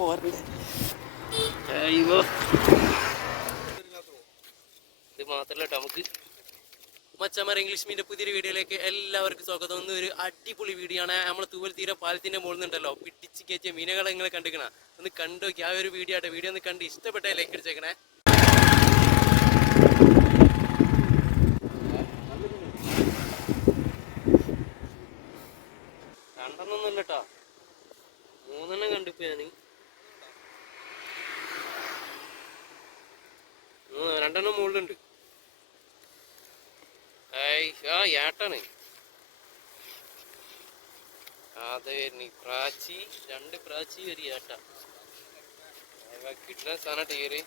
ഇത് മാത്രല്ല നമുക്ക് മച്ചമാർ ഇംഗ്ലീഷ് മീൻ്റെ പുതിയൊരു വീഡിയോയിലേക്ക് എല്ലാവർക്കും സ്വാഗതം. ഒന്ന് ഒരു അടിപൊളി വീഡിയോ ആണ്. നമ്മൾ തൂവൽ തീരെ പാലത്തിന്റെ മുകളിൽ നിന്നുണ്ടല്ലോ പിടിച്ച് കയറ്റിയ മീനുകളെ നിങ്ങൾ കണ്ടിക്കണ ഒന്ന് കണ്ടു നോക്കി. ആ ഒരു വീഡിയോ ആട്ടെ. വീഡിയോ ഒന്ന് കണ്ട് ഇഷ്ടപ്പെട്ടേ ലൈക്ക് അടിച്ചേക്കണേ. രണ്ടെണ്ണൊന്നുമില്ല കേട്ടോ, 3 കണ്ടിപ്പോ ഞാൻ. 2 മുകളിലുണ്ട്. ഏട്ടാണ് അതെ പ്രാച്ചി, 2 പ്രാച്ചി ഒരു ഏട്ട കിട്ടുന്ന സാധനം ടീര്.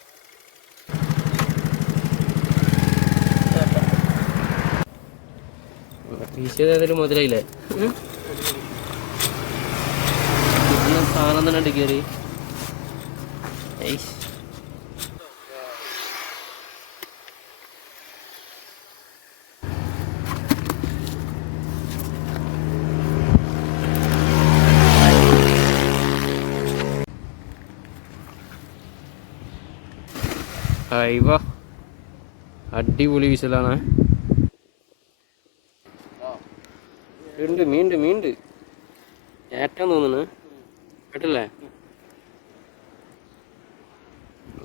വീശിയതേതായാലും മുതലായില്ലേ, കിട്ടുന്ന സാധനം തന്നെ ഉണ്ട് കയറി. അയ്യോ അടിപൊളി വിശലാണ്. മീണ്ട് ഏറ്റാൻ തോന്നുന്നു കേട്ടല്ലേ.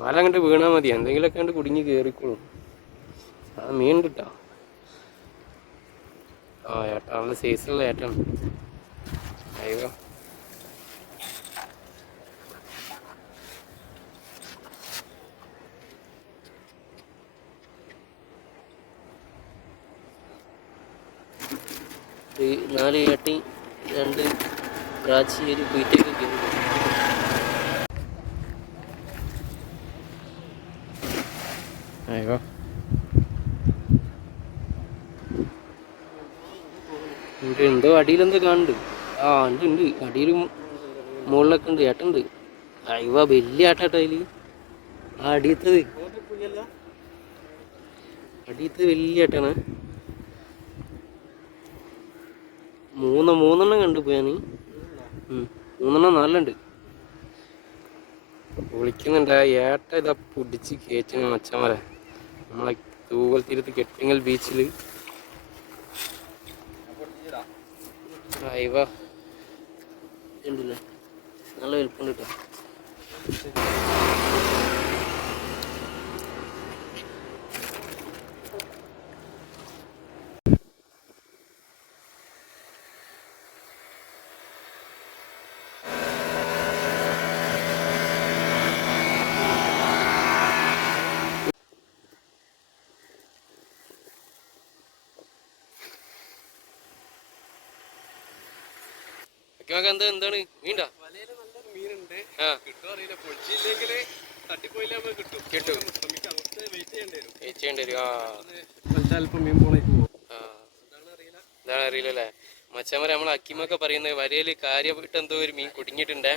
വല അങ്ങോട്ട് വീണാൽ മതി, എന്തെങ്കിലുമൊക്കെ കണ്ട് കുടുങ്ങി കയറിക്കോളും. മീൻ കിട്ടാ. ഏട്ടാ നല്ല സൈസുള്ള ഏട്ടാണ്. അയ്യോ ഒരു 4 ഏട്ടി 2 പ്രാച്ചി ഒരു കുയിറ്റൊക്കെ കയറി. അയ്യോ എന്തോ അടിയിലെന്തോ കാണുന്നുണ്ട്. ഉണ്ട് അടിയിലും മുകളിലൊക്കെ ഉണ്ട്, ഏട്ടുണ്ട്. അയ്യോ വലിയ ആട്ടാട്ടോ അതിൽ. അടിയത്തത് വലിയ ഏട്ടാണ്. 3 കണ്ടുപോയി ഞാൻ. 3 4 ഉണ്ട്. വിളിക്കുന്നുണ്ട്. ഏട്ട ഇതാ പിടിച്ച് കയറ്റുന്ന മച്ചന്മാരെ നമ്മളെ തൂവൽ തീരത്ത് കെട്ടിങ്ങൽ ബീച്ചിൽ. അയവ ഉണ്ടല്ലേ, നല്ല വലുപ്പമുണ്ട് കേട്ടോ. എന്താണ് മീണ്ടാ? മീനുണ്ട്, കിട്ടും അറിയില്ല. പൊളിച്ചില്ലെങ്കിൽ തട്ടിപ്പോയില്ല കിട്ടും. വെയിറ്റ് ചെയ്യേണ്ടി വരും. ഇതാണ് അറിയില്ലല്ലേ മച്ചന്മാരെ. നമ്മൾ അക്കിമൊക്കെ പറയുന്നത് വലയിൽ കാര്യമായിട്ട് എന്തോ ഒരു മീൻ കുടുങ്ങിയിട്ടുണ്ടേ.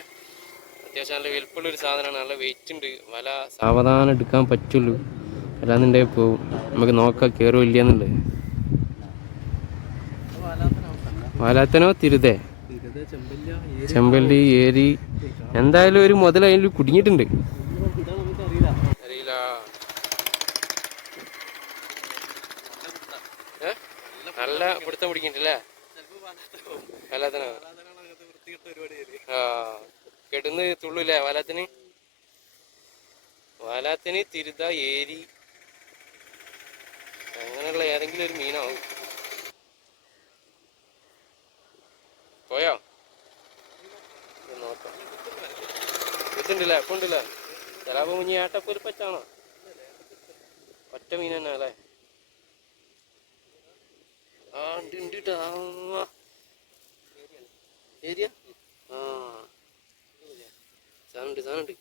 അത്യാവശ്യം നല്ല വലുപ്പമുള്ളൊരു സാധനമാണ്, നല്ല വെയിറ്റ് ഉണ്ട്. വല സാവധാനം എടുക്കാൻ പറ്റുള്ളൂ, അല്ലാന്നുണ്ടെങ്കിൽ പോവും. നമുക്ക് നോക്കാം കയറും ഇല്ലയെന്നുള്ളത്. വാലാത്തനോ തിരുതേ, ചെമ്പല്ലി, ഏരി, എന്തായാലും ഒരു മുതൽ അതിൽ കുടുങ്ങിയിട്ടുണ്ട്. അറിയില്ല. നല്ല പിടുത്തം പിടിക്കണ്ടല്ലേ വലാത്തനോ. കെടുന്ന് തുള്ളൂല്ലേ വലാത്തിന്. വലാത്തിന് തിരുത, ഏരി അങ്ങനെയുള്ള ഏതെങ്കിലും ഒരു മീനാവും. പോയോ നോക്കാം. ഇതുണ്ടല്ലേ, എപ്പോൾ ഉണ്ടല്ലേ. ചിലപ്പോൾ കുഞ്ഞി ഏട്ടപ്പൊരു പറ്റാണോ, ഒറ്റ മീൻ തന്നെ അല്ലേ. ഉണ്ട് കേട്ടോ. ഏരിയ സാധനമുണ്ട്.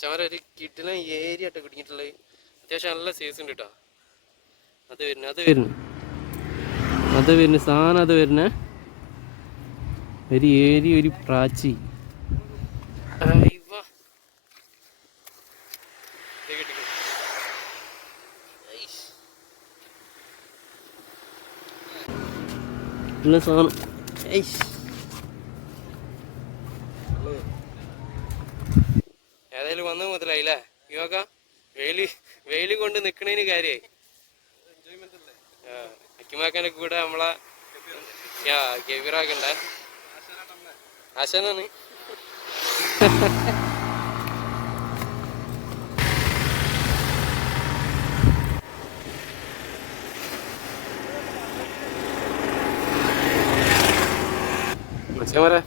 ചവര ഒരു കിട്ടില ഏരിയ ആട്ടോ കുടുങ്ങിയിട്ടുള്ളത്. അത്യാവശ്യം നല്ല സൈസ് ഉണ്ട് കേട്ടോ. അത് വരുന്നു സാധനം. അത് വരുന്നേ ഒരു ഏരി, ഒരു പ്രാച്ചി. സാധനം ഏതായാലും വന്നത് മുതലായില്ലേ യോഗ വെയില് വെയില് കൊണ്ട് നിക്കണേന് കാര്യായി. അക്കിമാക്കാന്റെ കൂടെ നമ്മളെ ഗവിറാക്കണ്ട ആശാനാണ്. മച്ചമാരെ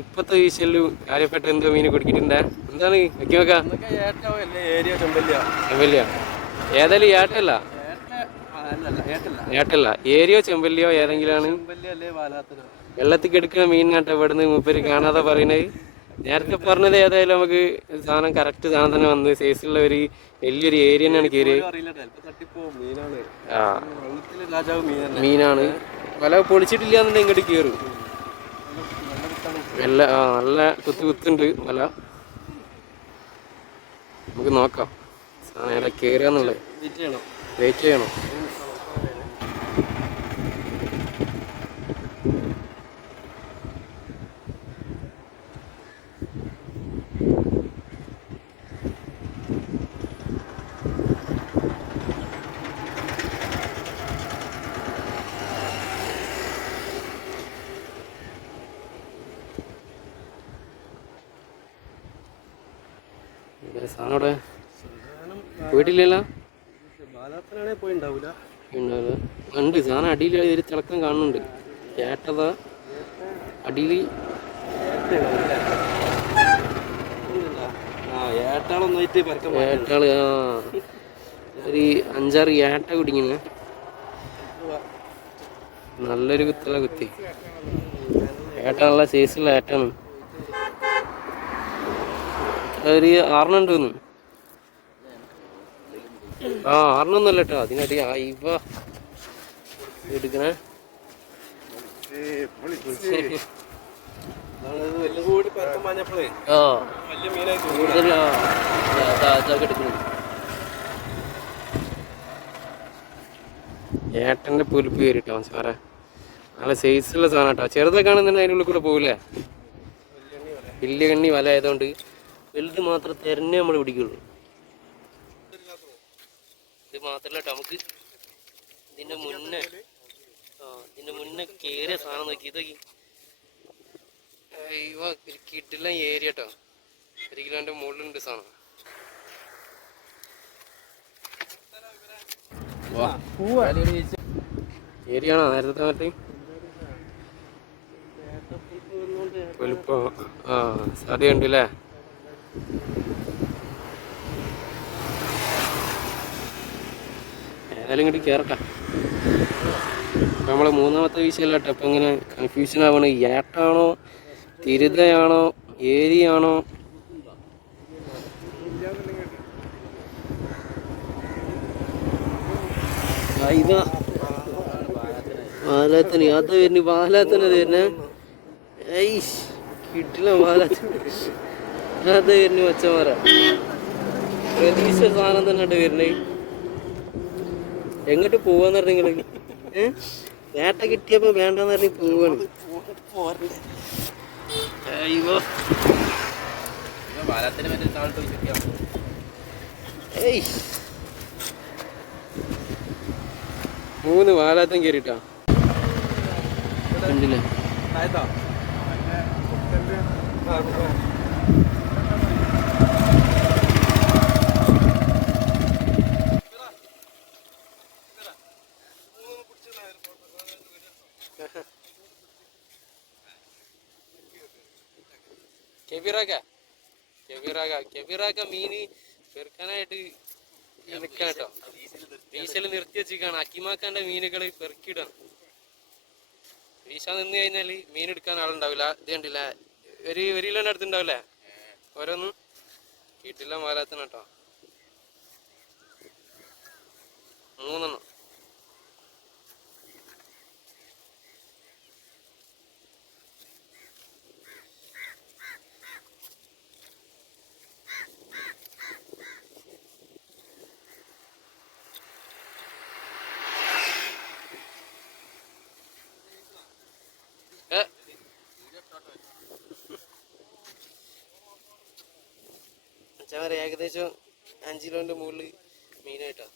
ഇപ്പത്തെ വീശല് കാര്യപ്പെട്ട എന്തോ മീന് കുടിക്കിട്ടുണ്ടേ. എന്താണ് അക്കിമാക്ക? ചെമ്പല്ലിയ. ഏതായാലും ഏട്ടല്ല ഏട്ടല്ല ഏരിയോ ചെമ്പല്ലിയോ ഏതെങ്കിലാണ് വെള്ളത്തിൽ എടുക്കുന്ന മീനാട്ടോ ഇവിടുന്ന് മൂപ്പര് കാണാതെ പറയുന്നത്. നേരത്തെ പറഞ്ഞത് ഏതായാലും നമുക്ക് സാധനം കറക്റ്റ് സാധനം തന്നെ വന്ന് സൈസുള്ള ഒരു വലിയൊരു ഏരിയ തന്നെയാണ് കയറിയത്. ആ മീനാണ്. വല പൊളിച്ചിട്ടില്ല എന്നുണ്ടെങ്കിൽ ഇങ്ങോട്ട് കയറും. നല്ല കുത്തുണ്ട് വല. നമുക്ക് നോക്കാം സാധനം ഏതാ കയറുകയെന്നുള്ളത്. വെയിറ്റ് ചെയ്യണം. സാധനം അവിടെ പോയിട്ടില്ലല്ലോ. ഉണ്ട് സാധനം അടിയിൽ ഒരു തിളക്കം കാണുന്നുണ്ട്. ഏട്ടതാ അടിയിൽ ഏട്ടാള്. ഒരു 5-6 ഏട്ട കുടുങ്ങിന്. നല്ലൊരു കുത്തല കുത്തി ഏട്ട. നല്ല സൈസുള്ള ഏട്ടാണ്. ഒരു 6 ഉണ്ട് തോന്നുന്നു. 6 ഒന്നല്ല കേട്ടോ. അതിനടി ഇവ എടുക്കണേ. ഏട്ടന്റെ പുലിപ്പ് കയറിട്ടോ സാറേ. നല്ല സൈസുള്ള സാധനം കേട്ടോ. ചെറുതൊക്കെ ആണെന്നുണ്ടെങ്കിൽ അതിനുള്ളിൽ കൂടെ പോകില്ലേ. വലിയ കണ്ണി വല ആയതുകൊണ്ട് വലുത് മാത്രം തെരഞ്ഞേ നമ്മൾ പിടിക്കുള്ളൂ. ഇത് മാത്രല്ല കേട്ടോ. നമുക്ക് ഇതിന്റെ മുന്നേ കേറിയ സാധനം നോക്കി. ഇതൊക്കെ കിട്ടില്ല ഏരിയ കേട്ടോ. 1 കിലോന്റെ മുകളിലുണ്ട് സാധനം. ഏരിയാണോ നേരത്തെ മറ്റേ വലുപ്പം? സാധ്യതയുണ്ടല്ലേ. ഏതായാലും ഇങ്ങോട്ട് കയറട്ടെ. ഇപ്പം നമ്മളെ 3ാമത്തെ വീശല്ല കേട്ടോ. ഇപ്പം ഇങ്ങനെ കൺഫ്യൂഷൻ ആവണം. ഏട്ടാണോ തിരുതയാണോ ഏരിയാണോ? ഇതാ വാലാത്തന്. അതാ വരുന്നു. വാലാത്തന വരുന്നേ. കിട്ടില്ല വാലാത്തന. അതാ വരുന്നു മച്ചമാര. പ്രതീക്ഷ സാധനം തന്നെ കേട്ടോ വരുന്നേ. എങ്ങോട്ട് പോവാന്ന് പറഞ്ഞ നിങ്ങള്? വേട്ട കിട്ടിയപ്പോ വേണ്ടെന്ന് പറഞ്ഞ് പോവാണ്. മൂന്ന് വാലാത്തം കയറിട്ടാ കണ്ടില്ലേ. കെബിറാക്ക മീന് പെറുക്കാനായിട്ട് നിൽക്കണം കേട്ടോ. വീശല് നിർത്തി വെച്ചിരിക്കുകയാണ്. അക്കിമാക്കാന്റെ മീനുകൾ പെറുക്കിയിടണം. വീശ നിന്ന് കഴിഞ്ഞാൽ മീൻ എടുക്കാൻ ആളുണ്ടാവില്ല. ഇത് കണ്ടില്ല, ഒരു കിലോന്റെ അടുത്തുണ്ടാവില്ലേ ഓരോന്നും. കിട്ടില്ല മാലാത്തന കേട്ടോ. 3 മച്ചാമാരെ ഏകദേശം 5 കിലോൻ്റെ മുകളിൽ മീനായിട്ടാണ്.